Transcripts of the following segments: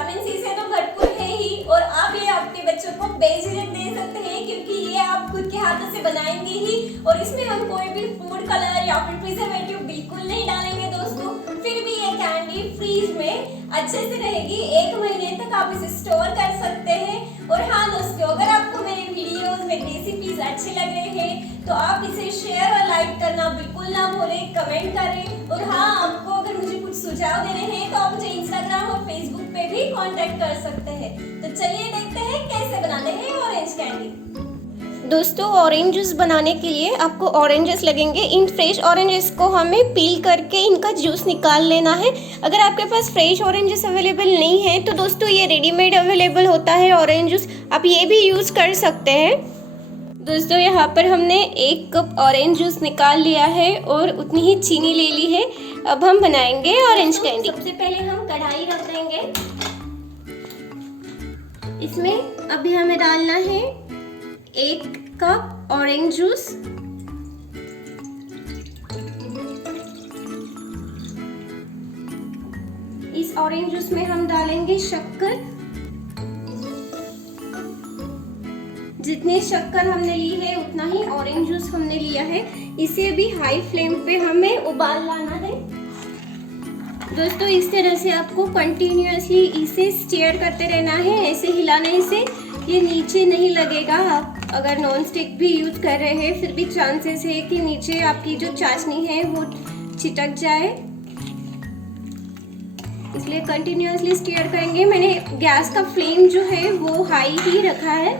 Vitamin C से तो भरपूर है ही, और आप ये आपके बच्चों को बेझिझक दे सकते हैं क्योंकि ये आप खुद के हाथों से बनाएंगे ही, और इसमें हम कोई भी फूड कलर या फिर प्रिजर्वेटिव बिल्कुल नहीं डालेंगे दोस्तों। फिर भी ये कैंडी फ्रीज में अच्छे से रहेगी, 1 महीने तक आप इसे स्टोर कर सकते हैं। और हाँ दोस्तों, अगर आपको मेरे वीडियोस में रेसिपीज अच्छे लग रहे हैं तो आप इसे शेयर और लाइक करना बिल्कुल ना भूलें, कमेंट करें। और हाँ, आपको अगर मुझे कुछ सुझाव देने हैं तो आप मुझे इंस्टाग्राम और फेसबुक पे भी कांटेक्ट कर सकते हैं। तो चलिए देखते हैं कैसे बनाते हैं ऑरेंज कैंडी। दोस्तों, ऑरेंज जूस बनाने के लिए आपको ऑरेंजेस लगेंगे। इन फ्रेश ऑरेंजेस को हमें पील करके इनका जूस निकाल लेना है। अगर आपके पास फ्रेश ऑरेंजेस अवेलेबल नहीं है तो दोस्तों ये रेडीमेड अवेलेबल होता है ऑरेंज जूस, आप ये भी यूज़ कर सकते हैं। दोस्तों, यहाँ पर हमने 1 कप ऑरेंज जूस निकाल लिया है और उतनी ही चीनी ले ली है। अब हम बनाएंगे ऑरेंज कैंडी। सबसे पहले हम कढ़ाई रख देंगे, इसमें अभी हमें डालना है 1 कप ऑरेंज जूस। इस ऑरेंज जूस में हम डालेंगे शक्कर। जितनी शक्कर हमने ली है उतना ही ऑरेंज जूस हमने लिया है। इसे भी हाई फ्लेम पे हमें उबाल लाना है। दोस्तों, इस तरह से आपको कंटिन्यूअसली इसे स्टीयर करते रहना है, ऐसे हिलाने से ये नीचे नहीं लगेगा। आप अगर नॉन स्टिक भी यूज कर रहे हैं फिर भी चांसेस है कि नीचे आपकी जो चाशनी है वो चिटक जाए, इसलिए कंटिन्यूअसली स्टीयर करेंगे। मैंने गैस का फ्लेम जो है वो हाई ही रखा है।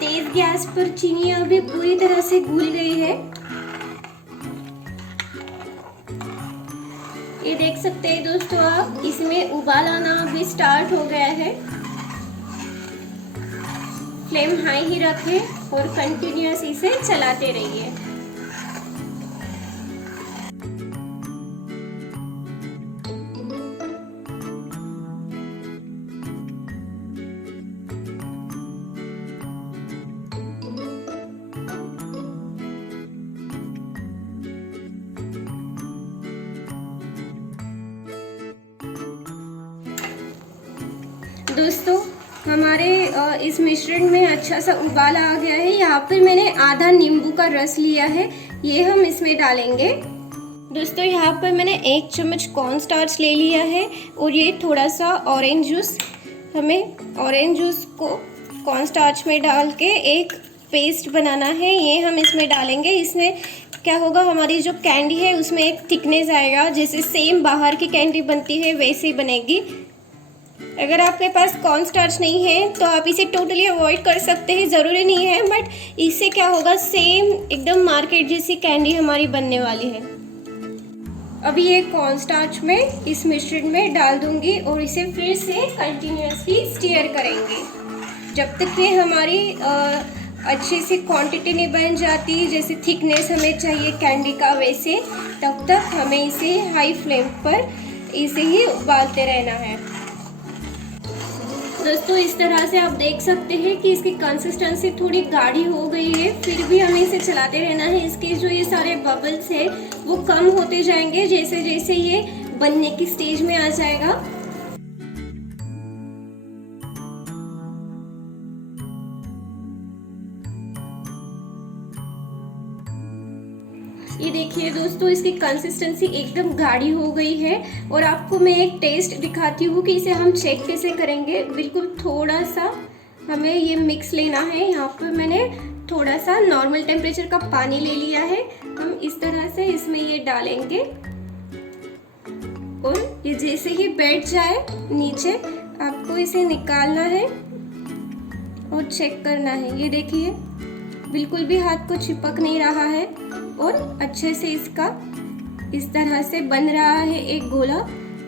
तेज गैस पर चीनी अभी पूरी तरह से घुल गई है। ये देख सकते हैं दोस्तों आप, इसमें उबाल आना भी स्टार्ट हो गया है। फ्लेम हाई ही रखें और कंटिन्यूअस इसे चलाते रहिए। दोस्तों, हमारे इस मिश्रण में अच्छा सा उबाल आ गया है। यहाँ पर मैंने आधा नींबू का रस लिया है, ये हम इसमें डालेंगे। दोस्तों, यहाँ पर मैंने 1 चम्मच कॉर्न स्टार्च ले लिया है और ये थोड़ा सा ऑरेंज जूस। हमें ऑरेंज जूस को कॉर्न स्टार्च में डाल के एक पेस्ट बनाना है, ये हम इसमें डालेंगे। इसमें क्या होगा, हमारी जो कैंडी है उसमें एक थिकनेस आएगा, जैसे सेम बाहर की कैंडी बनती है वैसे ही बनेगी। अगर आपके पास कॉर्न स्टार्च नहीं है तो आप इसे टोटली अवॉइड कर सकते हैं, ज़रूरी नहीं है, बट इससे क्या होगा, सेम एकदम मार्केट जैसी कैंडी हमारी बनने वाली है। अभी ये कॉर्न स्टार्च में इस मिश्रण में डाल दूंगी और इसे फिर से कंटिन्यूअसली स्टीयर करेंगे जब तक कि हमारी अच्छे से क्वांटिटी नहीं बन जाती, जैसे थिकनेस हमें चाहिए कैंडी का वैसे, तब तक हमें इसे हाई फ्लेम पर इसे ही उबालते रहना है। दोस्तों, इस तरह से आप देख सकते हैं कि इसकी कंसिस्टेंसी थोड़ी गाढ़ी हो गई है, फिर भी हमें इसे चलाते रहना है। इसके जो ये सारे बबल्स है वो कम होते जाएंगे जैसे जैसे ये बनने की स्टेज में आ जाएगा। ये देखिए दोस्तों, इसकी कंसिस्टेंसी एकदम गाढ़ी हो गई है। और आपको मैं एक टेस्ट दिखाती हूँ कि इसे हम चेक कैसे करेंगे। बिल्कुल थोड़ा सा हमें ये मिक्स लेना है। यहाँ पर मैंने थोड़ा सा नॉर्मल टेम्परेचर का पानी ले लिया है। हम इस तरह से इसमें ये डालेंगे और ये जैसे ही बैठ जाए नीचे, आपको इसे निकालना है और चेक करना है। ये देखिए, बिल्कुल भी हाथ को चिपक नहीं रहा है और अच्छे से इसका इस तरह से बन रहा है एक गोला।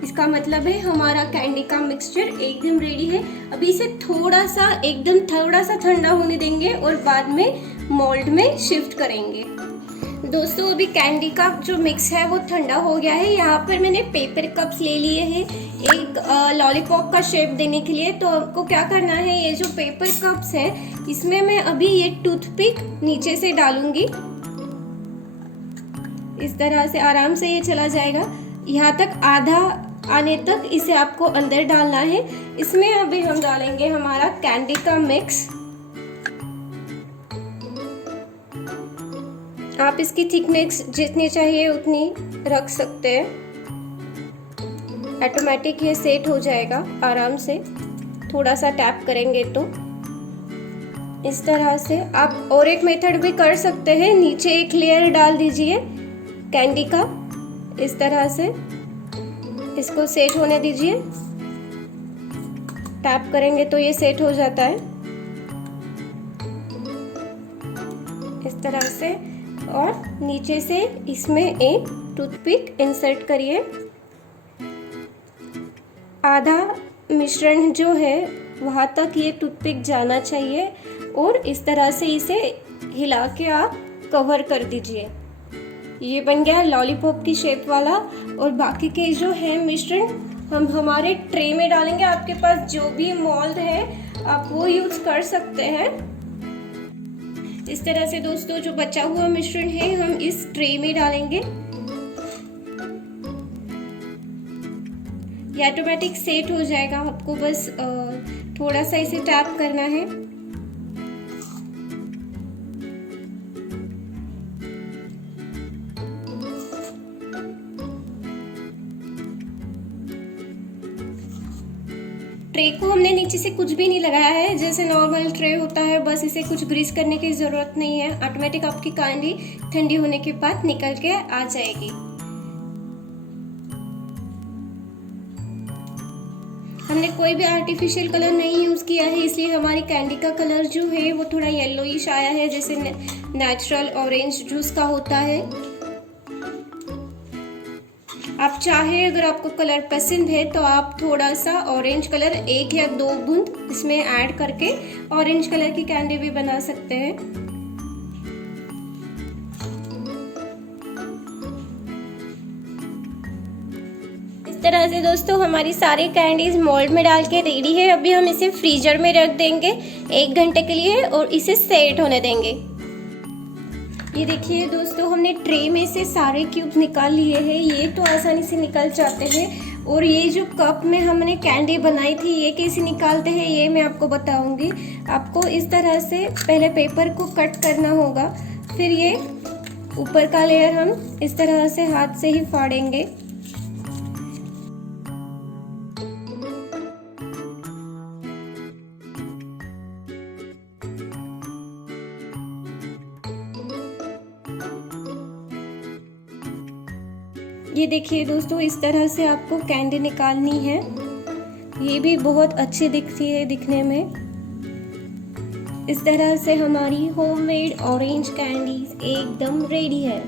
इसका मतलब है हमारा कैंडी का मिक्सचर एकदम रेडी है। अभी इसे थोड़ा सा ठंडा होने देंगे और बाद में मोल्ड में शिफ्ट करेंगे। दोस्तों अभी कैंडी का जो मिक्स है वो ठंडा हो गया है। यहाँ पर मैंने पेपर कप्स ले लिए हैं एक लॉलीपॉप का शेप देने के लिए। तो आपको क्या करना है, ये जो पेपर कप्स है इसमें मैं अभी ये टूथपिक नीचे से डालूंगी। इस तरह से आराम से ये चला जाएगा। यहाँ तक आधा आने तक इसे आपको अंदर डालना है। इसमें अभी हम डालेंगे हमारा कैंडी का मिक्स। आप इसकी थिकनेस जितनी चाहिए उतनी रख सकते हैं। ऑटोमेटिक ये सेट हो जाएगा आराम से, थोड़ा सा टैप करेंगे तो। इस तरह से आप और एक मेथड भी कर सकते हैं, नीचे एक लेयर डाल दीजिए कैंडी का। इस तरह से इसको सेट होने दीजिए, टैप करेंगे तो ये सेट हो जाता है इस तरह से। और नीचे से इसमें एक टूथपिक इंसर्ट करिए। आधा मिश्रण जो है वहाँ तक ये टूथपिक जाना चाहिए और इस तरह से इसे हिला के आप कवर कर दीजिए। ये बन गया लॉलीपॉप की शेप वाला। और बाकी के जो है मिश्रण हम हमारे ट्रे में डालेंगे। आपके पास जो भी मोल्ड है आप वो यूज कर सकते हैं। इस तरह से दोस्तों जो बचा हुआ मिश्रण है हम इस ट्रे में डालेंगे। ये ऑटोमेटिक सेट हो जाएगा, आपको बस थोड़ा सा इसे टैप करना है। ट्रे को हमने नीचे से कुछ भी नहीं लगाया है, जैसे नॉर्मल ट्रे होता है, बस इसे कुछ ग्रीस करने की ज़रूरत नहीं है। ऑटोमेटिक आपकी कैंडी ठंडी होने के बाद निकल के आ जाएगी। हमने कोई भी आर्टिफिशियल कलर नहीं यूज़ किया है, इसलिए हमारी कैंडी का कलर जो है वो थोड़ा येलोइश आया है, जैसे नेचुरल ऑरेंज जूस का होता है। आप चाहे अगर आपको कलर पसंद है तो आप थोड़ा सा ऑरेंज कलर 1 या 2 बूंद इसमें ऐड करके ऑरेंज कलर की कैंडी भी बना सकते हैं। इस तरह से दोस्तों हमारी सारी कैंडीज मोल्ड में डाल के रेडी है। अभी हम इसे फ्रीजर में रख देंगे 1 घंटे के लिए और इसे सेट होने देंगे। ये देखिए दोस्तों हमने ट्रे में से सारे क्यूब्स निकाल लिए हैं। ये तो आसानी से निकल जाते हैं। और ये जो कप में हमने कैंडी बनाई थी ये कैसे निकालते हैं ये मैं आपको बताऊंगी। आपको इस तरह से पहले पेपर को कट करना होगा, फिर ये ऊपर का लेयर हम इस तरह से हाथ से ही फाड़ेंगे। ये देखिए दोस्तों इस तरह से आपको कैंडी निकालनी है। ये भी बहुत अच्छी दिखती है दिखने में। इस तरह से हमारी होममेड ऑरेंज कैंडीज एकदम रेडी है।